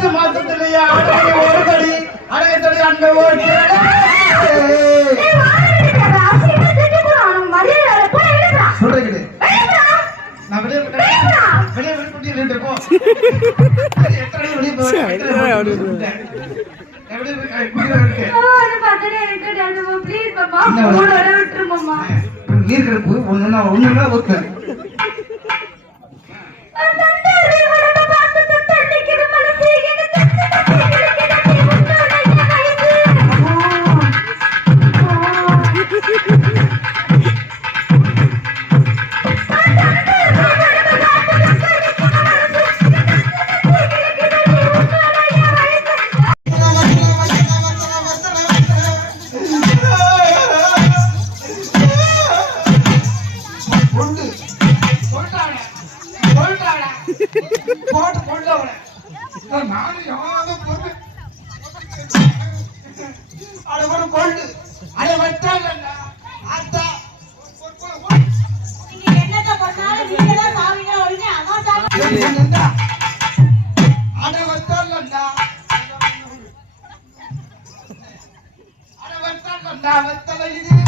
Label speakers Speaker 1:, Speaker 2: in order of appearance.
Speaker 1: மாசு மாசத்துலயே அடங்கி ஒரு கடி அடங்கத்தடி அங்க ஓடி சொல்றீங்களே நான் வெளியே ரெண்டு எத்தனை போய், பொண்ணு சொல்றாடா சொல்றாடா போட்டு கொண்டு. அவனை நானும் யாராவது அதை வச்சாங்கடா அத்தா
Speaker 2: அதை வச்சாங்கடா அதை வச்சாங்கடா
Speaker 1: இது.